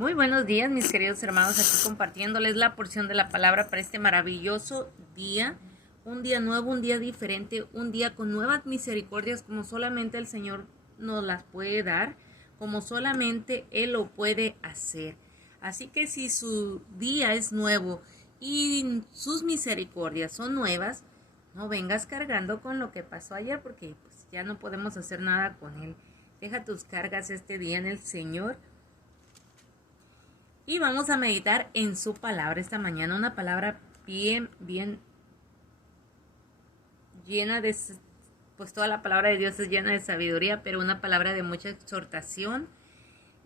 Muy buenos días, mis queridos hermanos, aquí compartiéndoles la porción de la palabra para este maravilloso día, un día nuevo, un día diferente, un día con nuevas misericordias como solamente el Señor nos las puede dar, como solamente Él lo puede hacer. Así que si su día es nuevo y sus misericordias son nuevas, no vengas cargando con lo que pasó ayer porque pues, ya no podemos hacer nada con Él. Deja tus cargas este día en el Señor. Y vamos a meditar en su palabra esta mañana, una palabra bien llena de, pues toda la palabra de Dios es llena de sabiduría, pero una palabra de mucha exhortación.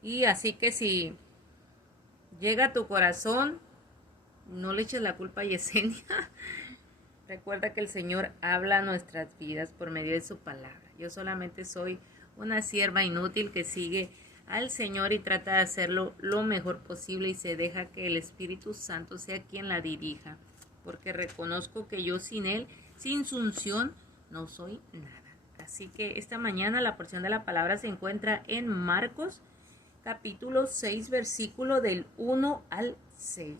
Y así que si llega a tu corazón, no le eches la culpa a Yesenia. Recuerda que el Señor habla a nuestras vidas por medio de su palabra. Yo solamente soy una sierva inútil que sigue al Señor y trata de hacerlo lo mejor posible y se deja que el Espíritu Santo sea quien la dirija, porque reconozco que yo sin Él, sin su unción, no soy nada. Así que esta mañana la porción de la palabra se encuentra en Marcos capítulo 6, versículo del 1 al 6.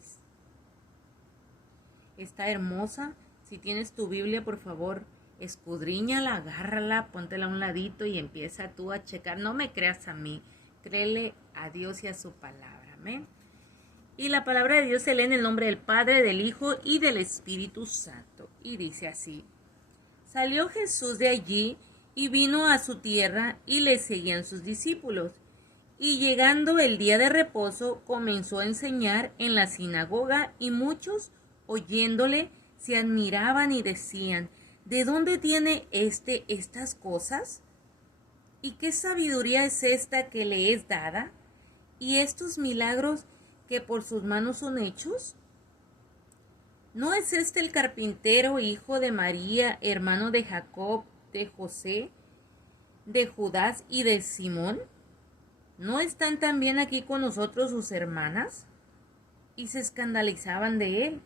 Está hermosa. Si tienes tu Biblia, por favor, escudriñala, agárrala, póntela a un ladito y empieza tú a checar. No me creas a mí. Créele a Dios y a su palabra. Amén. Y la palabra de Dios se lee en el nombre del Padre, del Hijo y del Espíritu Santo. Y dice así: Salió Jesús de allí y vino a su tierra y le seguían sus discípulos. Y llegando el día de reposo, comenzó a enseñar en la sinagoga y muchos, oyéndole, se admiraban y decían: ¿de dónde tiene estas cosas? ¿Y qué sabiduría es esta que le es dada? ¿Y estos milagros que por sus manos son hechos? ¿No es este el carpintero, hijo de María, hermano de Jacob, de José, de Judas y de Simón? ¿No están también aquí con nosotros sus hermanas? Y se escandalizaban de él.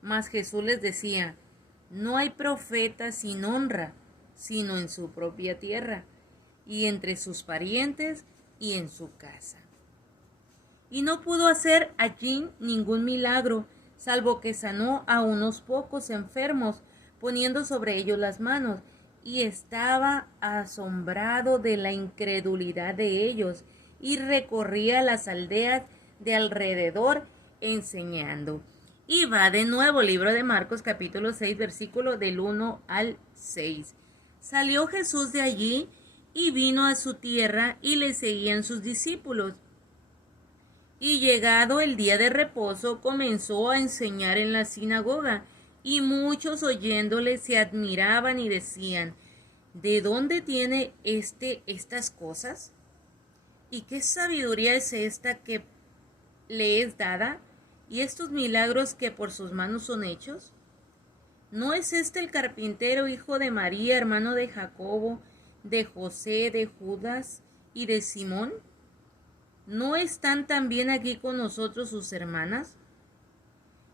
Mas Jesús les decía: no hay profeta sin honra, sino en su propia tierra, y entre sus parientes, y en su casa. Y no pudo hacer allí ningún milagro, salvo que sanó a unos pocos enfermos, poniendo sobre ellos las manos, y estaba asombrado de la incredulidad de ellos, y recorría las aldeas de alrededor enseñando. Y va de nuevo, libro de Marcos capítulo 6, versículo del 1 al 6. Salió Jesús de allí y vino a su tierra y le seguían sus discípulos. Y llegado el día de reposo, comenzó a enseñar en la sinagoga, y muchos oyéndole se admiraban y decían: ¿de dónde tiene estas cosas? ¿Y qué sabiduría es esta que le es dada? ¿Y estos milagros que por sus manos son hechos? ¿No es este el carpintero, hijo de María, hermano de Jacobo, de José, de Judas y de Simón? ¿No están también aquí con nosotros sus hermanas?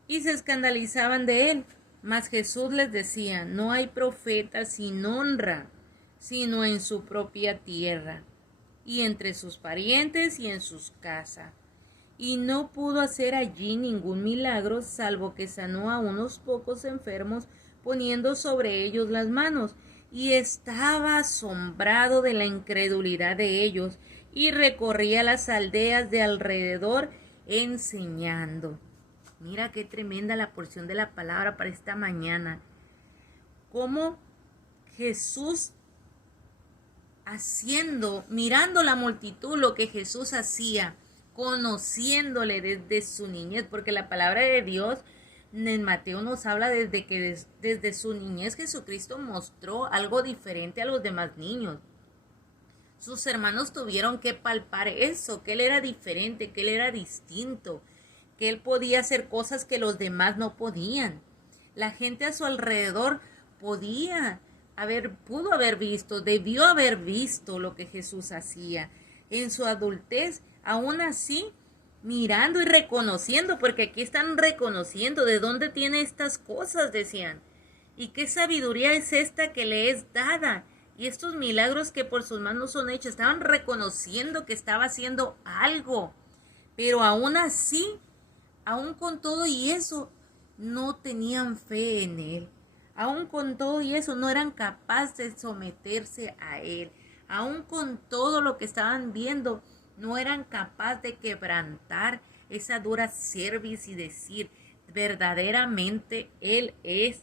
Y se escandalizaban de él. Mas Jesús les decía: no hay profeta sin honra, sino en su propia tierra, y entre sus parientes y en sus casas. Y no pudo hacer allí ningún milagro, salvo que sanó a unos pocos enfermos, poniendo sobre ellos las manos. Y estaba asombrado de la incredulidad de ellos, y recorría las aldeas de alrededor enseñando. Mira qué tremenda la porción de la palabra para esta mañana. Cómo Jesús mirando la multitud, lo que Jesús hacía, conociéndole desde su niñez, porque la palabra de Dios en Mateo nos habla desde que desde su niñez Jesucristo mostró algo diferente a los demás niños. Sus hermanos tuvieron que palpar eso, que él era diferente, que él era distinto, que él podía hacer cosas que los demás no podían. La gente a su alrededor pudo haber visto, debió haber visto lo que Jesús hacía. En su adultez, aún así, mirando y reconociendo, porque aquí están reconociendo de dónde tiene estas cosas, decían. ¿Y qué sabiduría es esta que le es dada? Y estos milagros que por sus manos son hechos, estaban reconociendo que estaba haciendo algo. Pero aún así, aún con todo y eso, no tenían fe en él. Aún con todo y eso, no eran capaces de someterse a él. Aún con todo lo que estaban viendo, no eran capaces de quebrantar esa dura cerviz y decir, verdaderamente él es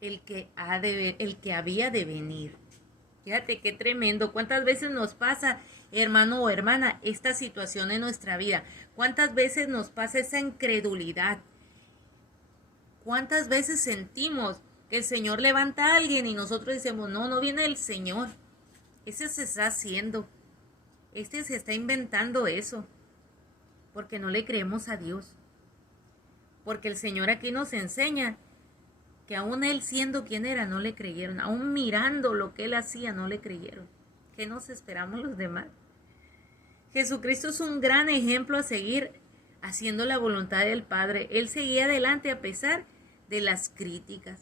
el que había de venir. Fíjate qué tremendo. ¿Cuántas veces nos pasa, hermano o hermana, esta situación en nuestra vida? ¿Cuántas veces nos pasa esa incredulidad? ¿Cuántas veces sentimos que el Señor levanta a alguien y nosotros decimos, no, no viene el Señor? Ese se está haciendo. Este se está inventando eso. Porque no le creemos a Dios. Porque el Señor aquí nos enseña que aún Él siendo quien era, no le creyeron. Aún mirando lo que Él hacía, no le creyeron. ¿Qué nos esperamos los demás? Jesucristo es un gran ejemplo a seguir haciendo la voluntad del Padre. Él seguía adelante a pesar de las críticas.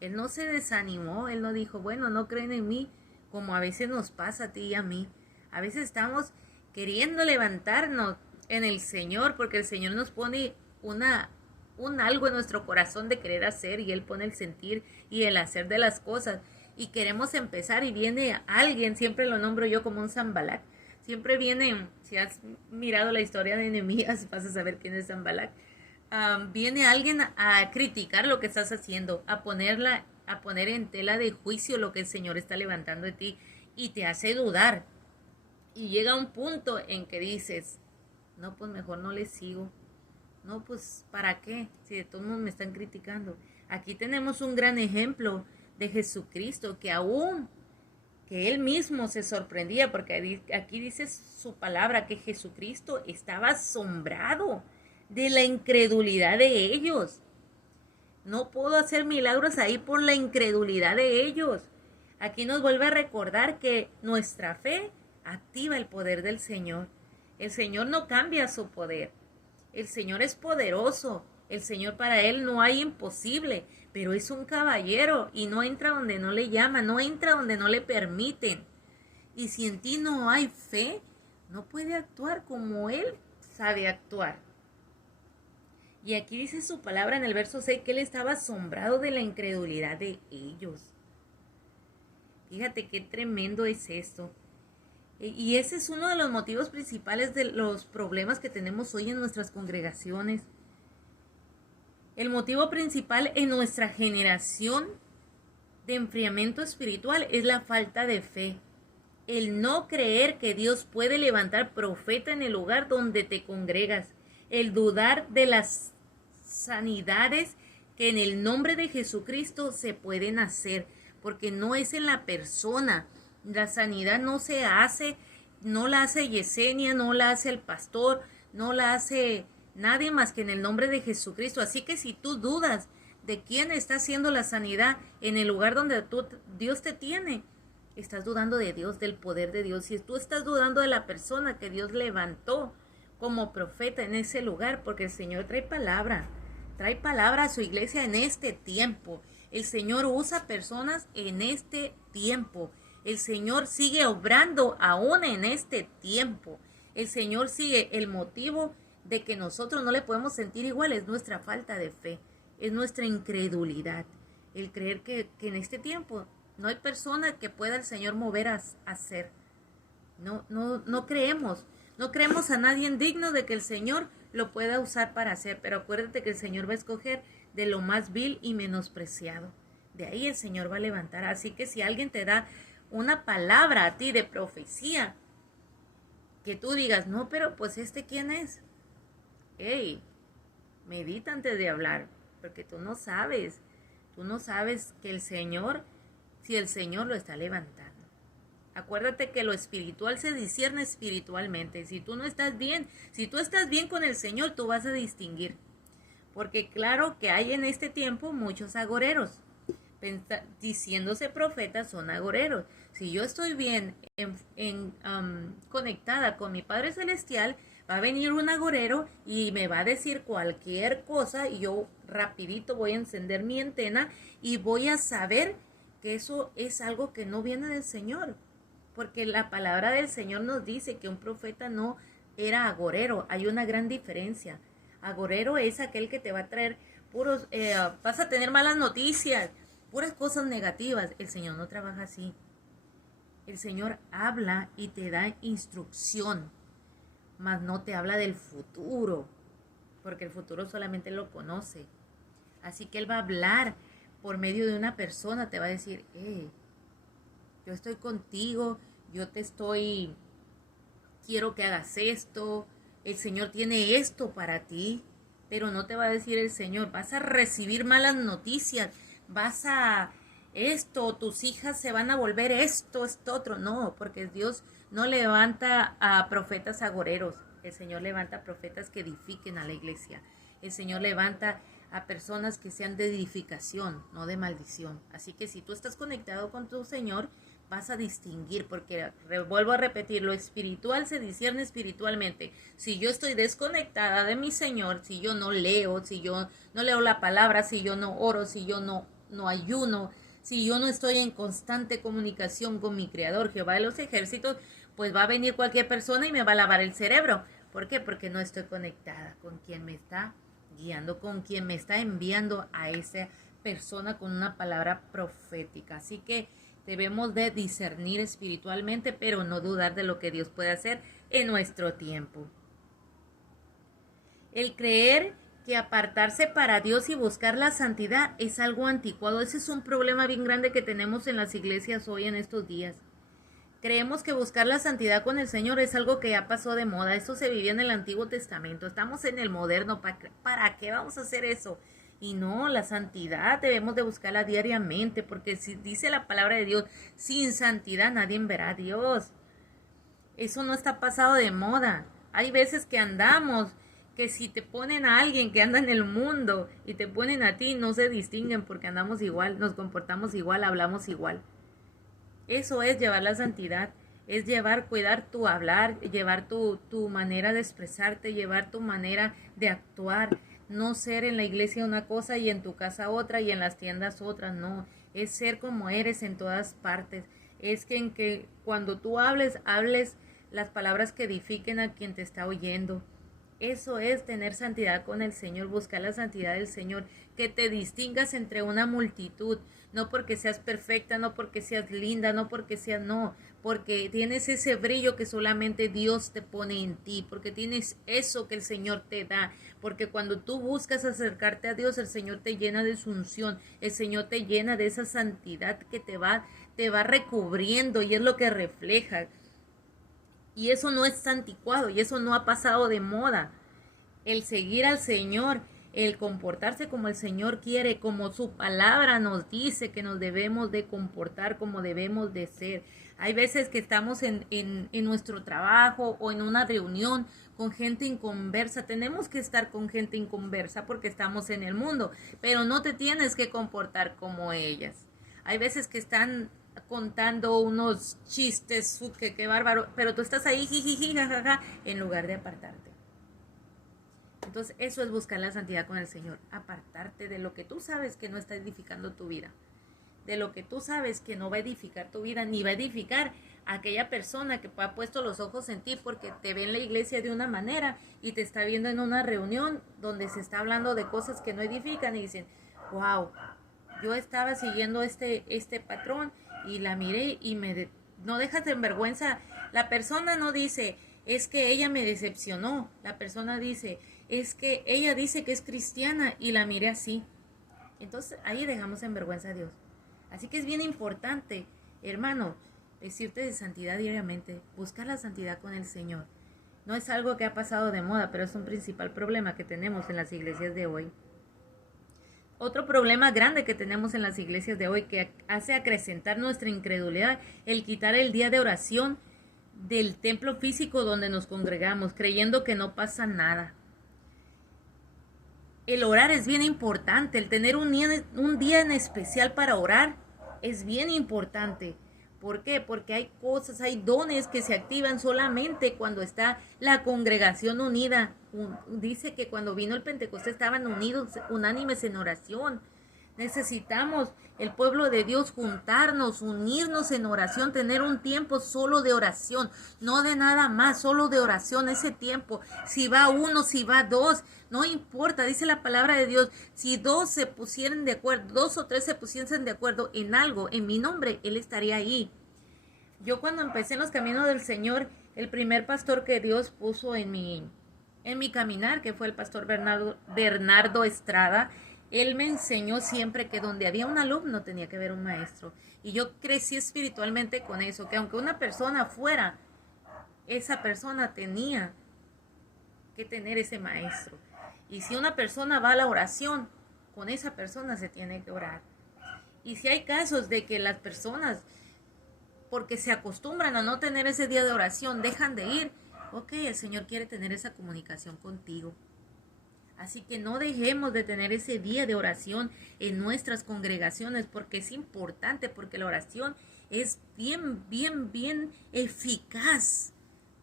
Él no se desanimó, Él no dijo, bueno, no creen en mí, como a veces nos pasa a ti y a mí. A veces estamos queriendo levantarnos en el Señor, porque el Señor nos pone un algo en nuestro corazón de querer hacer, y Él pone el sentir y el hacer de las cosas. Y queremos empezar y viene alguien, siempre lo nombro yo como un Sanbalat. Siempre viene, si has mirado la historia de Nehemías, vas a saber quién es Sanbalat. Viene alguien a criticar lo que estás haciendo, a poner en tela de juicio lo que el Señor está levantando de ti, y te hace dudar. Y llega un punto en que dices, no, pues mejor no le sigo. No, pues ¿para qué? Si de todos modos me están criticando. Aquí tenemos un gran ejemplo de Jesucristo, que aún que él mismo se sorprendía, porque aquí dice su palabra, que Jesucristo estaba asombrado de la incredulidad de ellos. No puedo hacer milagros ahí por la incredulidad de ellos. Aquí nos vuelve a recordar que nuestra fe activa el poder del Señor. El Señor no cambia su poder. El Señor es poderoso. El Señor, para Él no hay imposible, pero es un caballero y no entra donde no le llaman, no entra donde no le permiten. Y si en ti no hay fe, no puede actuar como Él sabe actuar. Y aquí dice su palabra en el verso 6 que Él estaba asombrado de la incredulidad de ellos. Fíjate qué tremendo es esto. Y ese es uno de los motivos principales de los problemas que tenemos hoy en nuestras congregaciones. El motivo principal en nuestra generación de enfriamiento espiritual es la falta de fe. El no creer que Dios puede levantar profeta en el lugar donde te congregas. El dudar de las sanidades que en el nombre de Jesucristo se pueden hacer. Porque no es en la persona. La sanidad no se hace, no la hace Yesenia, no la hace el pastor, no la hace nadie más que en el nombre de Jesucristo. Así que si tú dudas de quién está haciendo la sanidad en el lugar donde Dios te tiene, estás dudando de Dios, del poder de Dios. Si tú estás dudando de la persona que Dios levantó como profeta en ese lugar, porque el Señor trae palabra a su iglesia en este tiempo. El Señor usa personas en este tiempo. El Señor sigue obrando aún en este tiempo. El Señor sigue. El motivo de que nosotros no le podemos sentir igual es nuestra falta de fe, es nuestra incredulidad. El creer que en este tiempo no hay persona que pueda el Señor mover a hacer. No creemos. No creemos a nadie digno de que el Señor lo pueda usar para hacer. Pero acuérdate que el Señor va a escoger de lo más vil y menospreciado. De ahí el Señor va a levantar. Así que si alguien te da una palabra a ti de profecía, que tú digas, no, pero pues ¿quién es? Hey, medita antes de hablar, porque tú no sabes que el Señor, si el Señor lo está levantando. Acuérdate que lo espiritual se discierne espiritualmente. Si tú estás bien con el Señor, tú vas a distinguir. Porque claro que hay en este tiempo muchos agoreros. Diciéndose profetas, son agoreros. Si yo estoy bien conectada con mi Padre Celestial, va a venir un agorero y me va a decir cualquier cosa, y yo rapidito voy a encender mi antena y voy a saber que eso es algo que no viene del Señor. Porque la palabra del Señor nos dice que un profeta no era agorero. Hay una gran diferencia. Agorero es aquel que te va a traer puros, vas a tener malas noticias, puras cosas negativas. El Señor no trabaja así. El Señor habla y te da instrucción, mas no te habla del futuro, porque el futuro solamente lo conoce. Así que Él va a hablar por medio de una persona, te va a decir, yo estoy contigo, quiero que hagas esto, el Señor tiene esto para ti, pero no te va a decir el Señor, vas a recibir malas noticias, tus hijas se van a volver esto otro. No, porque Dios no levanta a profetas agoreros. El Señor levanta a profetas que edifiquen a la iglesia. El Señor levanta a personas que sean de edificación, no de maldición. Así que si tú estás conectado con tu Señor, vas a distinguir, porque vuelvo a repetir, lo espiritual se discierne espiritualmente. Si yo estoy desconectada de mi Señor, si yo no leo, si yo no leo la palabra, si yo no oro, si yo no ayuno, si yo no estoy en constante comunicación con mi Creador, Jehová de los ejércitos, pues va a venir cualquier persona y me va a lavar el cerebro. ¿Por qué? Porque no estoy conectada con quien me está guiando, con quien me está enviando a esa persona con una palabra profética. Así que debemos de discernir espiritualmente, pero no dudar de lo que Dios puede hacer en nuestro tiempo. El creer que apartarse para Dios y buscar la santidad es algo anticuado. Ese es un problema bien grande que tenemos en las iglesias hoy en estos días. Creemos que buscar la santidad con el Señor es algo que ya pasó de moda. Eso se vivía en el Antiguo Testamento. Estamos en el moderno. ¿Para qué vamos a hacer eso? Y no, la santidad debemos de buscarla diariamente, porque si dice la palabra de Dios, sin santidad nadie verá a Dios. Eso no está pasado de moda. Hay veces que andamos, que si te ponen a alguien que anda en el mundo y te ponen a ti, no se distinguen porque andamos igual, nos comportamos igual, hablamos igual. Eso es llevar la santidad, es cuidar tu hablar, llevar tu manera de expresarte, llevar tu manera de actuar. No ser en la iglesia una cosa y en tu casa otra y en las tiendas otra, no. Es ser como eres en todas partes. Es que cuando tú hables las palabras que edifiquen a quien te está oyendo. Eso es tener santidad con el Señor, buscar la santidad del Señor, que te distingas entre una multitud, no porque seas perfecta, no porque seas linda, no porque porque tienes ese brillo que solamente Dios te pone en ti, porque tienes eso que el Señor te da, porque cuando tú buscas acercarte a Dios, el Señor te llena de su unción, el Señor te llena de esa santidad que te va recubriendo y es lo que refleja. Y eso no es anticuado y eso no ha pasado de moda. El seguir al Señor, el comportarse como el Señor quiere, como su palabra nos dice que nos debemos de comportar, como debemos de ser. Hay veces que estamos en nuestro trabajo o en una reunión con gente inconversa. Tenemos que estar con gente inconversa porque estamos en el mundo, pero no te tienes que comportar como ellas. Hay veces que están contando unos chistes, qué bárbaro, pero tú estás ahí, jijiji, jajaja, en lugar de apartarte. Entonces, eso es buscar la santidad con el Señor, apartarte de lo que tú sabes que no está edificando tu vida, de lo que tú sabes que no va a edificar tu vida, ni va a edificar a aquella persona que ha puesto los ojos en ti porque te ve en la iglesia de una manera y te está viendo en una reunión donde se está hablando de cosas que no edifican y dicen, wow, yo estaba siguiendo este patrón y la miré y no dejas de vergüenza. La persona no dice, es que ella me decepcionó. La persona dice, es que ella dice que es cristiana y la miré así. Entonces ahí dejamos en vergüenza a Dios. Así que es bien importante, hermano, decirte de santidad diariamente, buscar la santidad con el Señor. No es algo que ha pasado de moda, pero es un principal problema que tenemos en las iglesias de hoy. Otro problema grande que tenemos en las iglesias de hoy que hace acrecentar nuestra incredulidad, el quitar el día de oración del templo físico donde nos congregamos, creyendo que no pasa nada. El orar es bien importante, el tener un día en especial para orar es bien importante. ¿Por qué? Porque hay cosas, hay dones que se activan solamente cuando está la congregación unida. Dice que cuando vino el Pentecostés estaban unidos, unánimes en oración. Necesitamos el pueblo de Dios juntarnos, unirnos en oración, tener un tiempo solo de oración, no de nada más, solo de oración, ese tiempo. Si va uno, si va dos, no importa, dice la palabra de Dios, si dos se pusieran de acuerdo, 2 o 3 se pusiesen de acuerdo en algo, en mi nombre, Él estaría ahí. Yo cuando empecé en los caminos del Señor, el primer pastor que Dios puso en mi caminar, que fue el pastor Bernardo Estrada, él me enseñó siempre que donde había un alumno tenía que haber un maestro. Y yo crecí espiritualmente con eso, que aunque una persona fuera, esa persona tenía que tener ese maestro. Y si una persona va a la oración, con esa persona se tiene que orar. Y si hay casos de que las personas, porque se acostumbran a no tener ese día de oración, dejan de ir, ok, el Señor quiere tener esa comunicación contigo. Así que no dejemos de tener ese día de oración en nuestras congregaciones, porque es importante, porque la oración es bien eficaz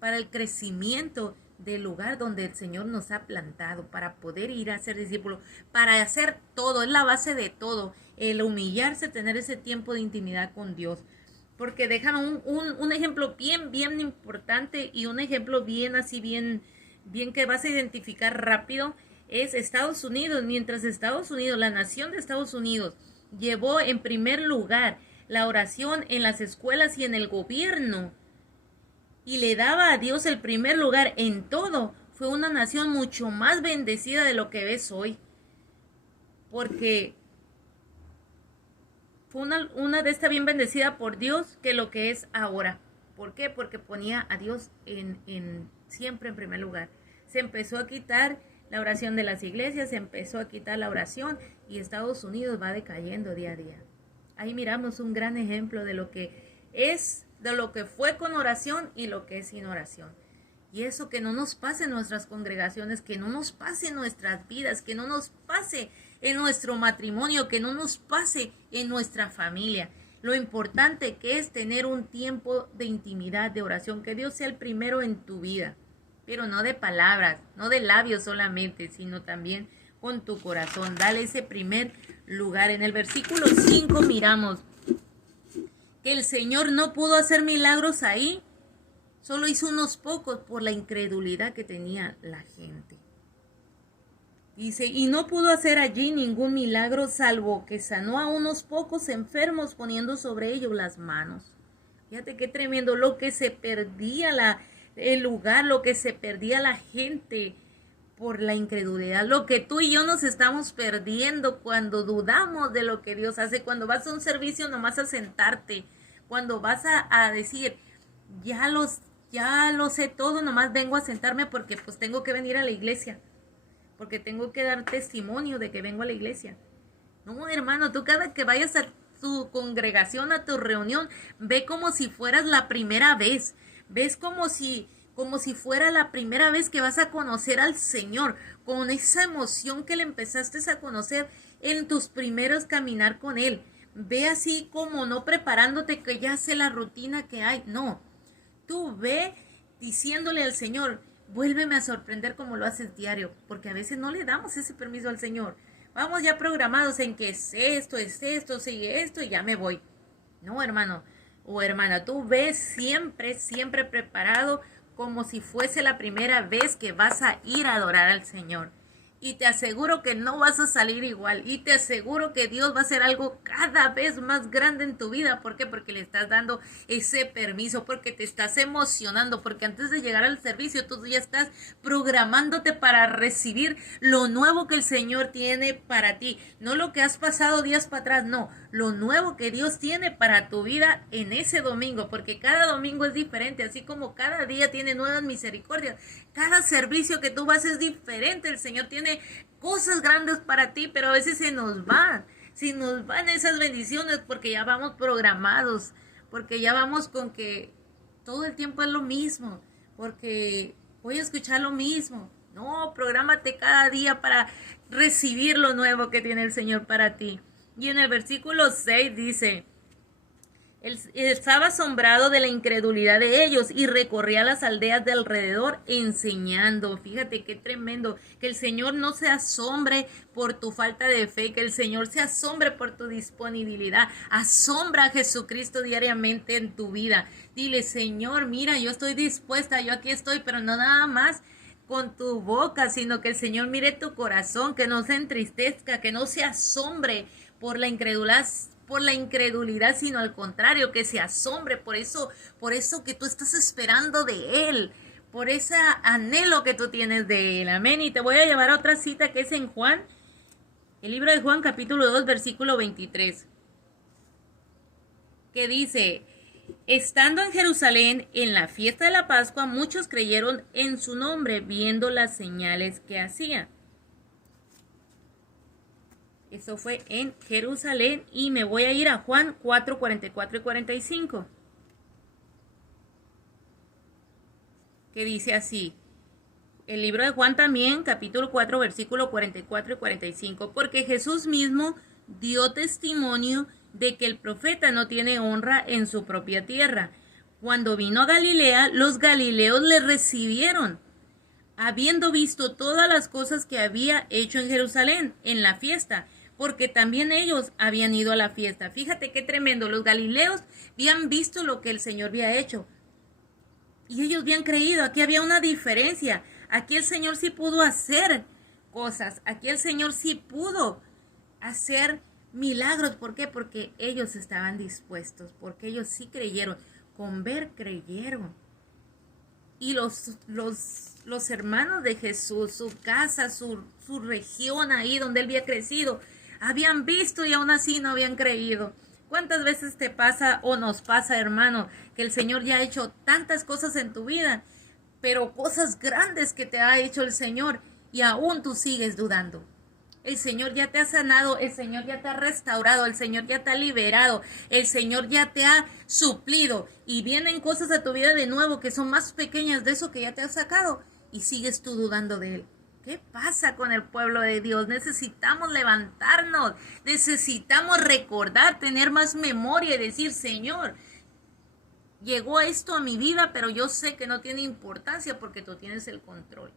para el crecimiento del lugar donde el Señor nos ha plantado, para poder ir a ser discípulos, para hacer todo, es la base de todo, el humillarse, tener ese tiempo de intimidad con Dios. Porque dejan un ejemplo bien importante y un ejemplo bien que vas a identificar rápido, es Estados Unidos. Mientras Estados Unidos, la nación de Estados Unidos, llevó en primer lugar la oración en las escuelas y en el gobierno, y le daba a Dios el primer lugar en todo, fue una nación mucho más bendecida de lo que ves hoy. Porque fue una de estas bien bendecida por Dios que lo que es ahora. ¿Por qué? Porque ponía a Dios siempre en primer lugar. Se empezó a quitar la oración de las iglesias, se empezó a quitar la oración y Estados Unidos va decayendo día a día. Ahí miramos un gran ejemplo de lo que es, de lo que fue con oración y lo que es sin oración. Y eso que no nos pase en nuestras congregaciones, que no nos pase en nuestras vidas, que no nos pase en nuestro matrimonio, que no nos pase en nuestra familia. Lo importante que es tener un tiempo de intimidad, de oración, que Dios sea el primero en tu vida, pero no de palabras, no de labios solamente, sino también con tu corazón. Dale ese primer lugar. En el versículo 5 miramos que el Señor no pudo hacer milagros ahí, solo hizo unos pocos por la incredulidad que tenía la gente. Dice, y no pudo hacer allí ningún milagro salvo que sanó a unos pocos enfermos poniendo sobre ellos las manos. Fíjate qué tremendo, lo que se perdía el lugar, lo que se perdía la gente por la incredulidad, lo que tú y yo nos estamos perdiendo cuando dudamos de lo que Dios hace, cuando vas a un servicio nomás a sentarte, cuando vas a decir, ya lo sé todo, nomás vengo a sentarme porque pues tengo que venir a la iglesia, porque tengo que dar testimonio de que vengo a la iglesia. No, hermano, tú cada que vayas a tu congregación, a tu reunión, ve como si fueras la primera vez, ves como si fuera la primera vez que vas a conocer al Señor, con esa emoción que le empezaste a conocer en tus primeros caminar con Él. Ve así como no preparándote que ya sé la rutina que hay, no. Tú ve diciéndole al Señor, vuélveme a sorprender como lo haces diario, porque a veces no le damos ese permiso al Señor. Vamos ya programados en que es esto, sigue esto y ya me voy. No, hermano o hermana, tú ves siempre preparado como si fuese la primera vez que vas a ir a adorar al Señor. Y te aseguro que no vas a salir igual. Y te aseguro que Dios va a hacer algo cada vez más grande en tu vida. ¿Por qué? Porque le estás dando ese permiso, porque te estás emocionando, porque antes de llegar al servicio tú ya estás programándote para recibir lo nuevo que el Señor tiene para ti. No lo que has pasado días para atrás, no. Lo nuevo que Dios tiene para tu vida en ese domingo, porque cada domingo es diferente, así como cada día tiene nuevas misericordias. Cada servicio que tú vas es diferente. El Señor tiene cosas grandes para ti, pero a veces se nos van esas bendiciones porque ya vamos programados, porque ya vamos con que todo el tiempo es lo mismo, porque voy a escuchar lo mismo. No, prográmate cada día para recibir lo nuevo que tiene el Señor para ti. Y en el versículo 6 dice, Él estaba asombrado de la incredulidad de ellos y recorría las aldeas de alrededor enseñando. Fíjate qué tremendo, que el Señor no se asombre por tu falta de fe, que el Señor se asombre por tu disponibilidad. Asombra a Jesucristo diariamente en tu vida. Dile, Señor, mira, yo estoy dispuesta, yo aquí estoy, pero no nada más con tu boca, sino que el Señor mire tu corazón, que no se entristezca, que no se asombre por la incredulidad, sino al contrario, que se asombre por eso que tú estás esperando de Él, por ese anhelo que tú tienes de Él. Amén. Y te voy a llevar a otra cita que es en Juan, el libro de Juan capítulo 2, versículo 23, que dice: estando en Jerusalén en la fiesta de la Pascua, muchos creyeron en su nombre, viendo las señales que hacía. Eso fue en Jerusalén. Y me voy a ir a Juan 4, 44 y 45. Que dice así. El libro de Juan también, capítulo 4, versículo 44 y 45. Porque Jesús mismo dio testimonio de que el profeta no tiene honra en su propia tierra. Cuando vino a Galilea, los galileos le recibieron, habiendo visto todas las cosas que había hecho en Jerusalén, en la fiesta, porque también ellos habían ido a la fiesta. Fíjate qué tremendo, los galileos habían visto lo que el Señor había hecho, y ellos habían creído. Aquí había una diferencia. Aquí el Señor sí pudo hacer cosas, aquí el Señor sí pudo hacer milagros. ¿Por qué? Porque ellos estaban dispuestos, porque ellos sí creyeron, con ver creyeron. Y los hermanos de Jesús, su casa, su región ahí donde él había crecido, habían visto y aún así no habían creído. ¿Cuántas veces te pasa o nos pasa, hermano, que el Señor ya ha hecho tantas cosas en tu vida, pero cosas grandes que te ha hecho el Señor, y aún tú sigues dudando? El Señor ya te ha sanado, el Señor ya te ha restaurado, el Señor ya te ha liberado, el Señor ya te ha suplido, y vienen cosas a tu vida de nuevo que son más pequeñas de eso que ya te ha sacado, y sigues tú dudando de Él. ¿Qué pasa con el pueblo de Dios? Necesitamos levantarnos, necesitamos recordar, tener más memoria y decir: Señor, llegó esto a mi vida, pero yo sé que no tiene importancia porque tú tienes el control.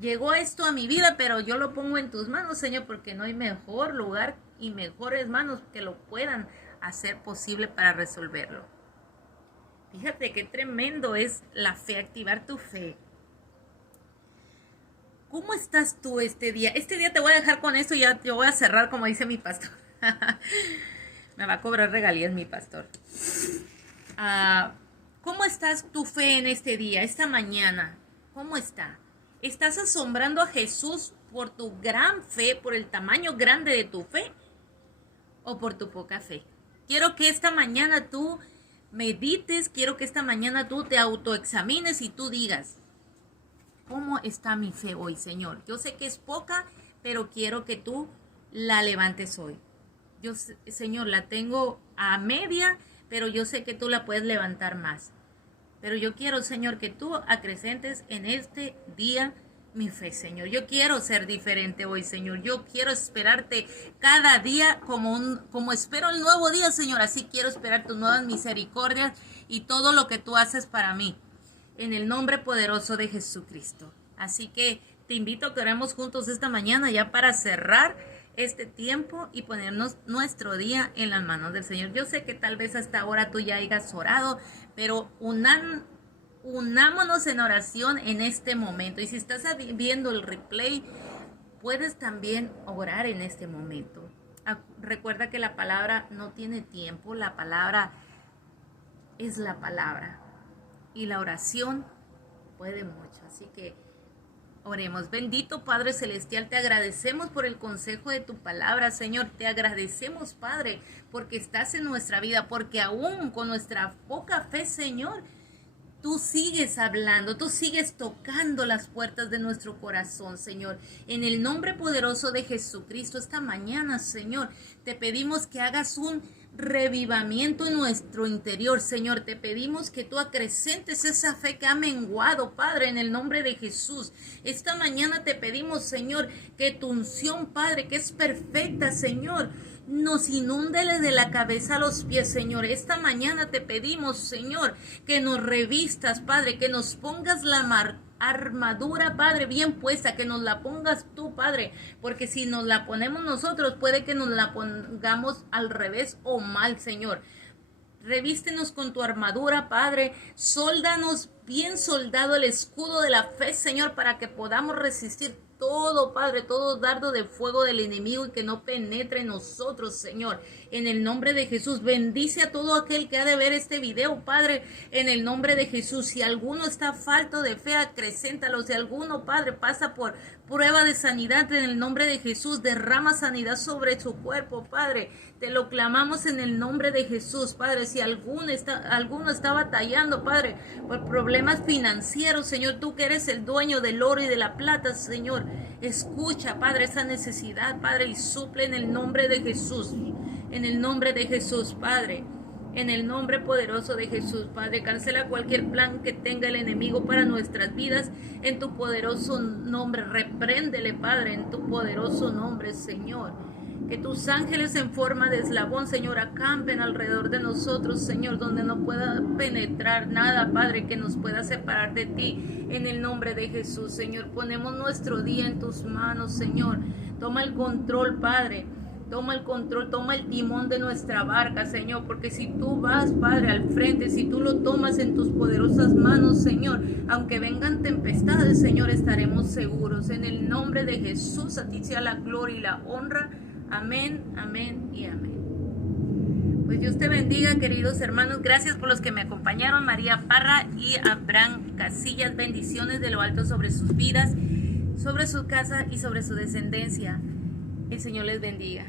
Llegó esto a mi vida, pero yo lo pongo en tus manos, Señor, porque no hay mejor lugar y mejores manos que lo puedan hacer posible para resolverlo. Fíjate qué tremendo es la fe, activar tu fe. ¿Cómo estás tú este día? Este día te voy a dejar con esto y ya te voy a cerrar, como dice mi pastor. Me va a cobrar regalías mi pastor. ¿Cómo estás tu fe en este día, esta mañana? ¿Cómo está? ¿Estás asombrando a Jesús por tu gran fe, por el tamaño grande de tu fe, o por tu poca fe? Quiero que esta mañana tú medites, quiero que esta mañana tú te autoexamines y tú digas: ¿cómo está mi fe hoy, Señor? Yo sé que es poca, pero quiero que tú la levantes hoy. Yo, Señor, la tengo a media, pero yo sé que tú la puedes levantar más. Pero yo quiero, Señor, que tú acrecentes en este día mi fe, Señor. Yo quiero ser diferente hoy, Señor. Yo quiero esperarte cada día como espero el nuevo día, Señor. Así quiero esperar tus nuevas misericordias y todo lo que tú haces para mí, en el nombre poderoso de Jesucristo. Así que te invito a que oremos juntos esta mañana, ya para cerrar este tiempo y ponernos nuestro día en las manos del Señor. Yo sé que tal vez hasta ahora tú ya hayas orado, pero unámonos en oración en este momento. Y si estás viendo el replay, puedes también orar en este momento. Recuerda que la palabra no tiene tiempo, la palabra es la palabra. Y la oración puede mucho. Así que oremos. Bendito Padre Celestial, te agradecemos por el consejo de tu palabra, Señor. Te agradecemos, Padre, porque estás en nuestra vida, porque aún con nuestra poca fe, Señor, tú sigues hablando, tú sigues tocando las puertas de nuestro corazón, Señor. En el nombre poderoso de Jesucristo, esta mañana, Señor, te pedimos que hagas un revivamiento en nuestro interior, Señor. Te pedimos que tú acrecentes esa fe que ha menguado, Padre, en el nombre de Jesús. Esta mañana te pedimos, Señor, que tu unción, Padre, que es perfecta, Señor, nos inúndele de la cabeza a los pies, Señor. Esta mañana te pedimos, Señor, que nos revistas, Padre, que nos pongas la armadura, Padre, bien puesta, que nos la pongas tú, Padre, porque si nos la ponemos nosotros, puede que nos la pongamos al revés o mal, Señor. Revístenos con tu armadura, Padre. Sóldanos bien soldado el escudo de la fe, Señor, para que podamos resistir todo, Padre, todo dardo de fuego del enemigo y que no penetre en nosotros, Señor. En el nombre de Jesús, bendice a todo aquel que ha de ver este video, Padre, en el nombre de Jesús. Si alguno está falto de fe, acrecéntalo. Si alguno, Padre, pasa por prueba de sanidad, en el nombre de Jesús, derrama sanidad sobre su cuerpo, Padre. Te lo clamamos en el nombre de Jesús, Padre. Si alguno está batallando, Padre, por problemas financieros, Señor, tú que eres el dueño del oro y de la plata, Señor, escucha, Padre, esa necesidad, Padre, y suple en el nombre de Jesús. En el nombre de Jesús, Padre. En el nombre poderoso de Jesús, Padre, cancela cualquier plan que tenga el enemigo para nuestras vidas. En tu poderoso nombre, repréndele, Padre, en tu poderoso nombre, Señor. Que tus ángeles en forma de eslabón, Señor, acampen alrededor de nosotros, Señor, donde no pueda penetrar nada, Padre, que nos pueda separar de ti. En el nombre de Jesús, Señor, ponemos nuestro día en tus manos, Señor. Toma el control, Padre. Toma el control, toma el timón de nuestra barca, Señor, porque si tú vas, Padre, al frente, si tú lo tomas en tus poderosas manos, Señor, aunque vengan tempestades, Señor, estaremos seguros. En el nombre de Jesús, a ti sea la gloria y la honra. Amén, amén y amén. Pues Dios te bendiga, queridos hermanos. Gracias por los que me acompañaron. María Parra y Abraham Casillas, bendiciones de lo alto sobre sus vidas, sobre su casa y sobre su descendencia. El Señor les bendiga.